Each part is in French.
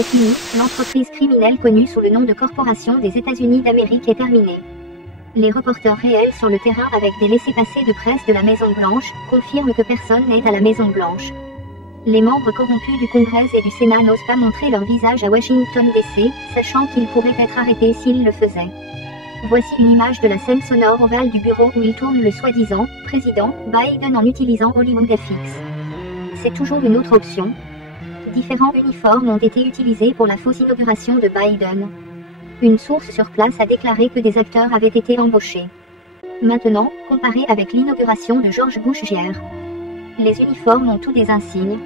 c'est fini, l'entreprise criminelle connue sous le nom de Corporation des États-Unis d'Amérique est terminée. Les reporters réels sur le terrain avec des laissez-passer de presse de la Maison-Blanche confirment que personne n'est à la Maison-Blanche. Les membres corrompus du Congrès et du Sénat n'osent pas montrer leur visage à Washington DC, sachant qu'ils pourraient être arrêtés s'ils le faisaient. Voici une image de la scène sonore ovale du bureau où il tourne le soi-disant président Biden en utilisant Hollywood FX. C'est toujours une autre option. Différents uniformes ont été utilisés pour la fausse inauguration de Biden. Une source sur place a déclaré que des acteurs avaient été embauchés. Maintenant, comparé avec l'inauguration de George Bush Jr., les uniformes ont tous des insignes.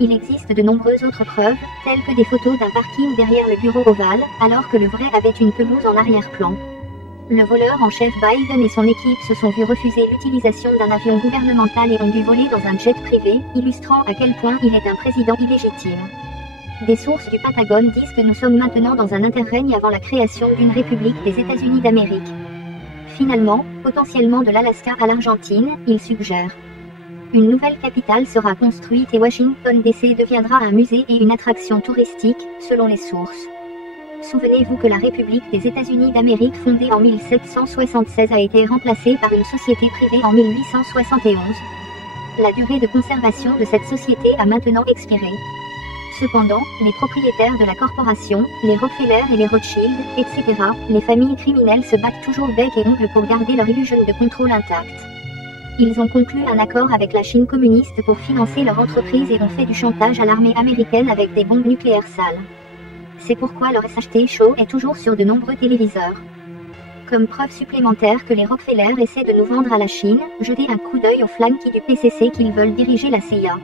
Il existe de nombreuses autres preuves, telles que des photos d'un parking derrière le bureau ovale, alors que le vrai avait une pelouse en arrière-plan. Le voleur en chef Biden et son équipe se sont vus refuser l'utilisation d'un avion gouvernemental et ont dû voler dans un jet privé, illustrant à quel point il est un président illégitime. Des sources du Pentagone disent que nous sommes maintenant dans un interrègne avant la création d'une république des États-Unis d'Amérique. Finalement, potentiellement de l'Alaska à l'Argentine, ils suggèrent. Une nouvelle capitale sera construite et Washington DC deviendra un musée et une attraction touristique, selon les sources. Souvenez-vous que la République des États-Unis d'Amérique fondée en 1776 a été remplacée par une société privée en 1871. La durée de conservation de cette société a maintenant expiré. Cependant, les propriétaires de la corporation, les Rockefeller et les Rothschild, etc., les familles criminelles se battent toujours bec et ongle pour garder leur illusion de contrôle intacte. Ils ont conclu un accord avec la Chine communiste pour financer leur entreprise et ont fait du chantage à l'armée américaine avec des bombes nucléaires sales. C'est pourquoi leur SHT Show est toujours sur de nombreux téléviseurs. Comme preuve supplémentaire que les Rockefeller essaient de nous vendre à la Chine, jetez un coup d'œil aux flanquis du PCC qu'ils veulent diriger la CIA.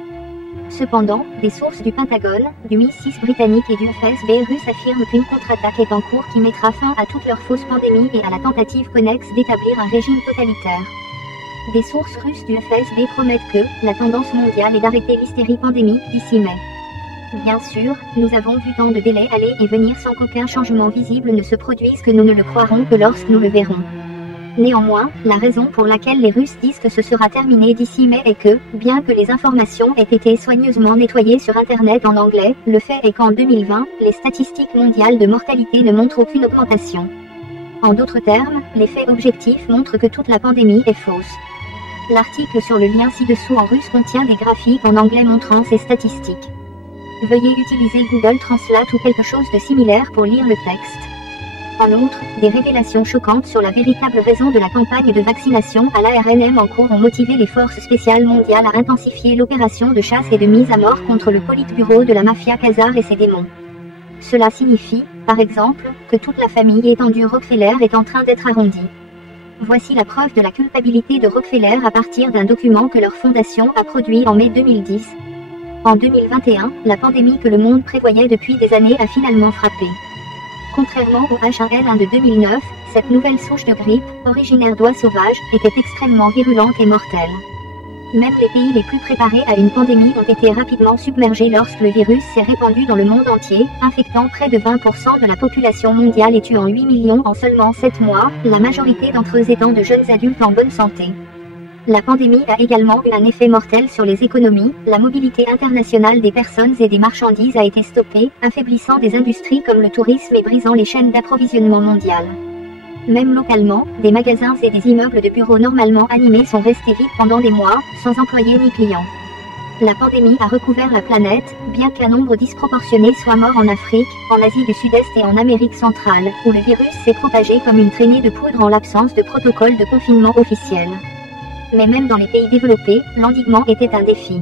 Cependant, des sources du Pentagone, du MI6 britannique et du FSB russe affirment qu'une contre-attaque est en cours qui mettra fin à toutes leurs fausses pandémies et à la tentative connexe d'établir un régime totalitaire. Des sources russes du FSB promettent que la tendance mondiale est d'arrêter l'hystérie pandémique d'ici mai. Bien sûr, nous avons vu tant de délais aller et venir sans qu'aucun changement visible ne se produise que nous ne le croirons que lorsque nous le verrons. Néanmoins, la raison pour laquelle les Russes disent que ce sera terminé d'ici mai est que, bien que les informations aient été soigneusement nettoyées sur Internet en anglais, le fait est qu'en 2020, les statistiques mondiales de mortalité ne montrent aucune augmentation. En d'autres termes, les faits objectifs montrent que toute la pandémie est fausse. L'article sur le lien ci-dessous en russe contient des graphiques en anglais montrant ces statistiques. Veuillez utiliser Google Translate ou quelque chose de similaire pour lire le texte. En outre, des révélations choquantes sur la véritable raison de la campagne de vaccination à l'ARNM en cours ont motivé les forces spéciales mondiales à intensifier l'opération de chasse et de mise à mort contre le politburo de la mafia Khazar et ses démons. Cela signifie, par exemple, que toute la famille étendue Rockefeller est en train d'être arrondie. Voici la preuve de la culpabilité de Rockefeller à partir d'un document que leur fondation a produit en mai 2010. En 2021, la pandémie que le monde prévoyait depuis des années a finalement frappé. Contrairement au H1N1 de 2009, cette nouvelle souche de grippe, originaire d'oies sauvages, était extrêmement virulente et mortelle. Même les pays les plus préparés à une pandémie ont été rapidement submergés lorsque le virus s'est répandu dans le monde entier, infectant près de 20% de la population mondiale et tuant 8 millions en seulement 7 mois, la majorité d'entre eux étant de jeunes adultes en bonne santé. La pandémie a également eu un effet mortel sur les économies, la mobilité internationale des personnes et des marchandises a été stoppée, affaiblissant des industries comme le tourisme et brisant les chaînes d'approvisionnement mondiales. Même localement, des magasins et des immeubles de bureaux normalement animés sont restés vides pendant des mois, sans employés ni clients. La pandémie a recouvert la planète, bien qu'un nombre disproportionné soit mort en Afrique, en Asie du Sud-Est et en Amérique centrale, où le virus s'est propagé comme une traînée de poudre en l'absence de protocole de confinement officiel. Mais même dans les pays développés, l'endiguement était un défi.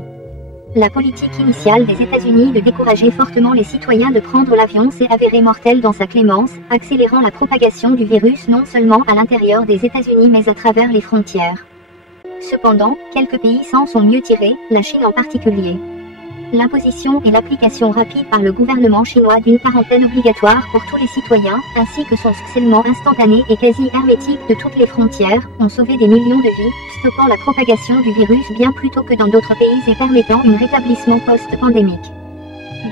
La politique initiale des États-Unis de décourager fortement les citoyens de prendre l'avion s'est avérée mortelle dans sa clémence, accélérant la propagation du virus non seulement à l'intérieur des États-Unis mais à travers les frontières. Cependant, quelques pays s'en sont mieux tirés, la Chine en particulier. L'imposition et l'application rapide par le gouvernement chinois d'une quarantaine obligatoire pour tous les citoyens, ainsi que son scellement instantané et quasi hermétique de toutes les frontières, ont sauvé des millions de vies, stoppant la propagation du virus bien plus tôt que dans d'autres pays et permettant un rétablissement post-pandémique.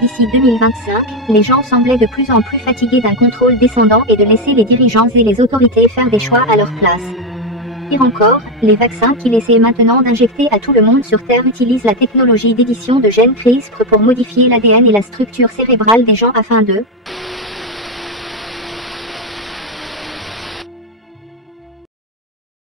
D'ici 2025, les gens semblaient de plus en plus fatigués d'un contrôle descendant et de laisser les dirigeants et les autorités faire des choix à leur place. Pire encore, les vaccins qu'il essaie maintenant d'injecter à tout le monde sur Terre utilisent la technologie d'édition de gènes CRISPR pour modifier l'ADN et la structure cérébrale des gens afin de